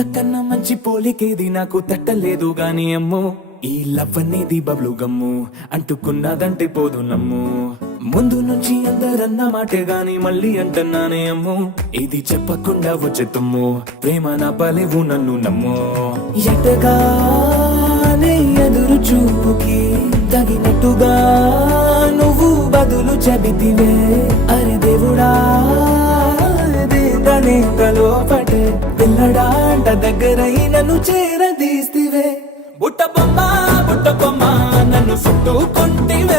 ఇంతకన్నా మంచి పోలికేది నాకు తట్టలేదు గాని అమ్మో ఈ లవ్ అనేది బబ్లు గమ్ము అంటుకున్నదంటే పోదు నమ్ము ముందు నుంచి అందరన్న మాటే గాని మళ్ళీ అంటున్నానే అమ్ము ఇది చెప్పకుండా వచ్చే తుమ్ము ప్రేమ నా పలేవు నన్ను నమ్ము ఎటగానే ఎదురు చూపుకి తగినట్టుగా నువ్వు బదులు చెబితివే అరే దేవుడా లోపటే పిల్లడాంట దగ్గరై నన్ను చేరదీస్తివే బుట్ట బొమ్మ నన్ను చుట్టుకుంటివే